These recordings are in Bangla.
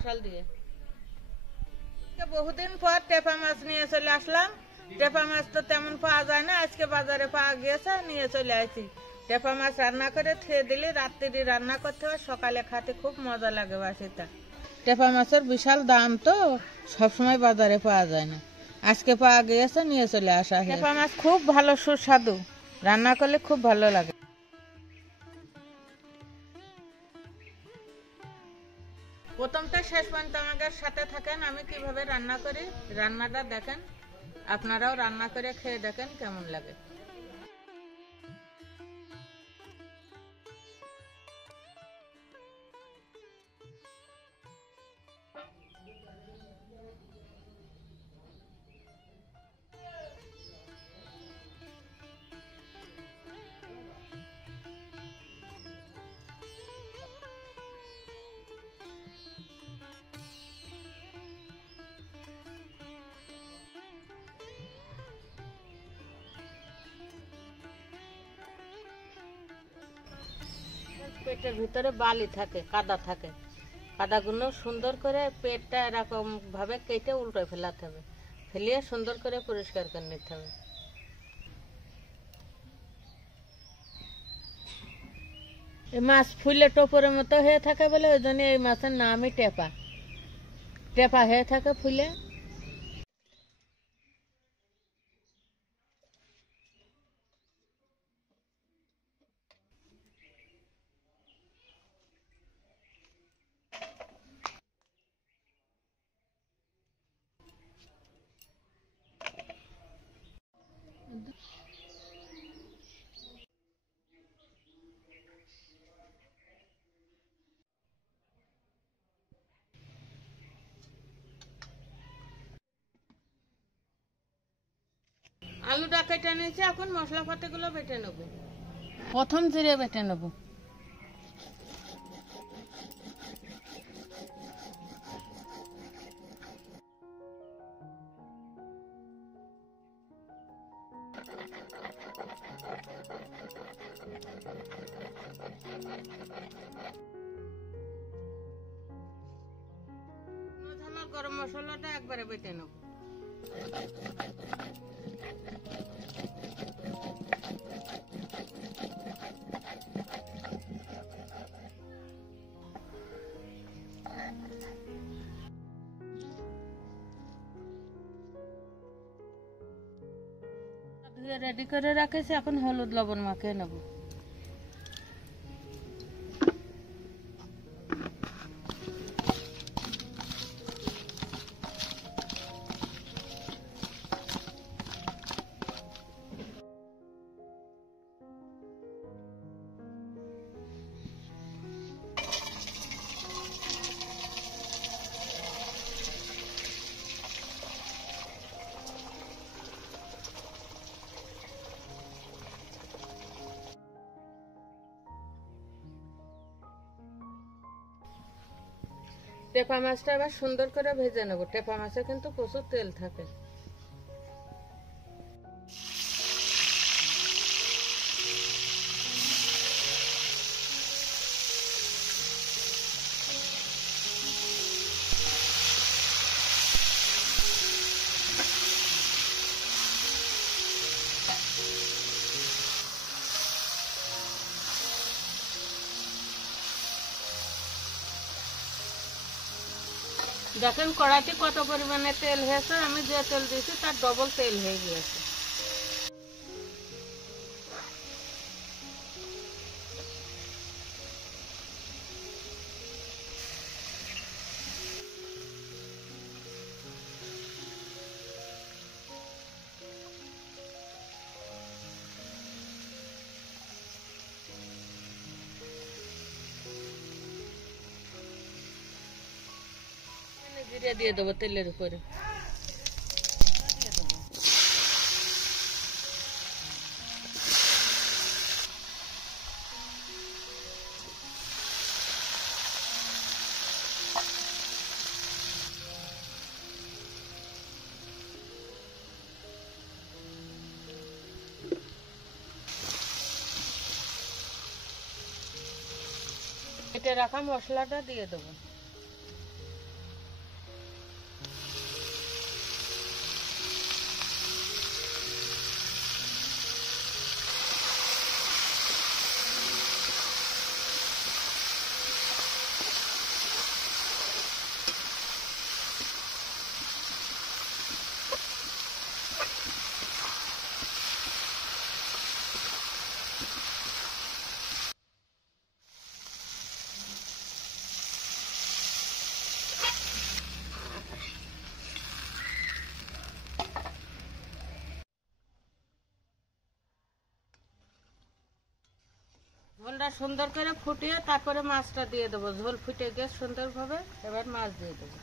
মশাল দিয়ে। বহুদিন পর টেপা মাছ নিয়ে চলে আসলাম। টেপা মাছ তো তেমন পাওয়া যায় না, আজকে বাজারে পাওয়া গিয়েছে, নিয়ে চলে আসি। টেপা মাছ রান্না করে খেয়ে দিলে রাত্রি রান্না করতে হয়, সকালে খাতে খুব মজা লাগে বাসিটা। টেপা মাছের বিশাল দাম তো, সবসময় বাজারে পাওয়া যায় না, আজকে পাওয়া গিয়েছে, নিয়ে চলে আসা। টেপা মাছ খুব ভালো সুস্বাদু, রান্না করলে খুব ভালো লাগে। প্রথমটা শেষ পর্যন্ত আমাদের সাথে থাকেন, আমি কিভাবে রান্না করি রান্নাটা দেখেন, আপনারাও রান্না করে খেয়ে দেখেন কেমন লাগে। পেটের ভিতরে বালি থাকে, কাদা থাকে, কাদাগুলো সুন্দর করে পেটটা এরকম ভাবে কেটে উল্টে ফেলাতে হবে, ফেলিয়ে সুন্দর করে পরিষ্কার করে নিতে হবে। এই মাছ ফুলে টোপরের মতো হয়ে থাকে বলে ওই জন্য এই মাছের নামই টেপা। টেপা হয়ে থাকে ফুলে। আলুটা কেটে নিয়েছি, এখন মশলাপাতিগুলো বেটে নেব। প্রথম জিরে বেটে নেব। গরম মশলাটা একবারে বেটে নেব। রেডি করে রাখেছি, এখন হলুদ লবণ মাখিয়ে নেব। টেপা মাছটা এবার সুন্দর করে ভেজে নেব। টেপা মাছে কিন্তু প্রচুর তেল থাকে। দেখেন কড়াইতে কত পরিমাণে তেল হয়েছে, আমি যে তেল দিয়েছি তার ডবল তেল হয়ে গিয়েছে। জিরে দিয়ে দেবো তেলের উপরে। কেটে রাখা মশলাটা দিয়ে দেবো। সুন্দর করে ফুটিয়ে তারপরে মাছটা দিয়ে দেবো। ঝোল ফুটে গিয়ে সুন্দরভাবে এবার মাছ দিয়ে দেবো।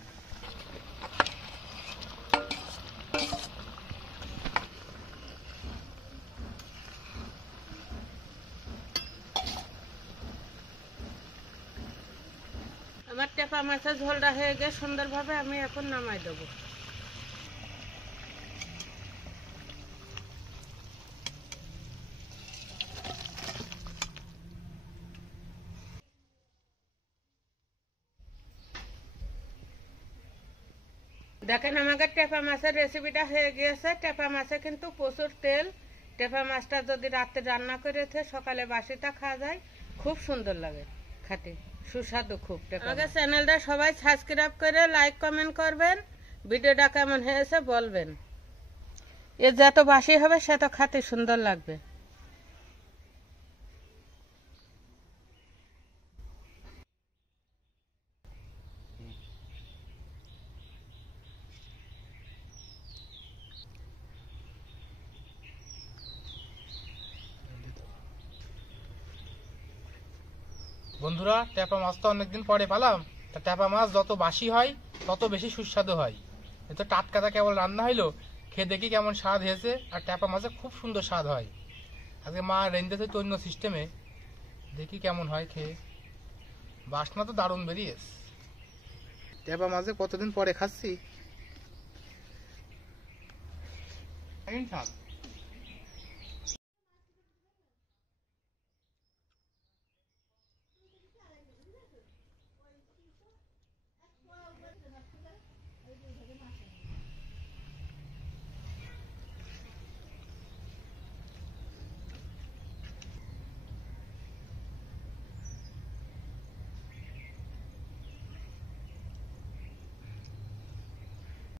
আমার টেপা মাছের ঝোলটা হয়ে গিয়ে সুন্দরভাবে আমি এখন নামাই দেবো। দেখেন আমাকে টেপা মাছের রেসিপিটা হয়ে গিয়েছে। টেপা মাছে কিন্তু প্রচুর তেল। টেপা মাছটা যদি রাতে রান্না করে সকালে বাসিটা খাওয়া যায়, খুব সুন্দর লাগে খেতে, সুস্বাদু খুব। আমাকে চ্যানেলটা সবাই সাবস্ক্রাইব করে লাইক কমেন্ট করবেন, ভিডিওটা কেমন হয়েছে বলবেন। এ যত বাসি হবে সে তো খেতে সুন্দর লাগবে। বন্ধুরা, ট্যাপা মাছ তো অনেকদিন পরে পেলাম। তা ট্যাপা মাছ যত বাসি হয় তত বেশি সুস্বাদু হয়। এ তো টাটকাটা কেবল রান্না হইলো, খেয়ে দেখি কেমন স্বাদ হয়েছে। আর ট্যাপা মাছে খুব সুন্দর স্বাদ হয়। আজকে মা রেঁধেছে তো অন্য সিস্টেমে, দেখি কেমন হয় খেয়ে। বাসনা তো দারুণ বেরিয়েছে। ট্যাপা মাছে কতদিন পরে খাচ্ছি।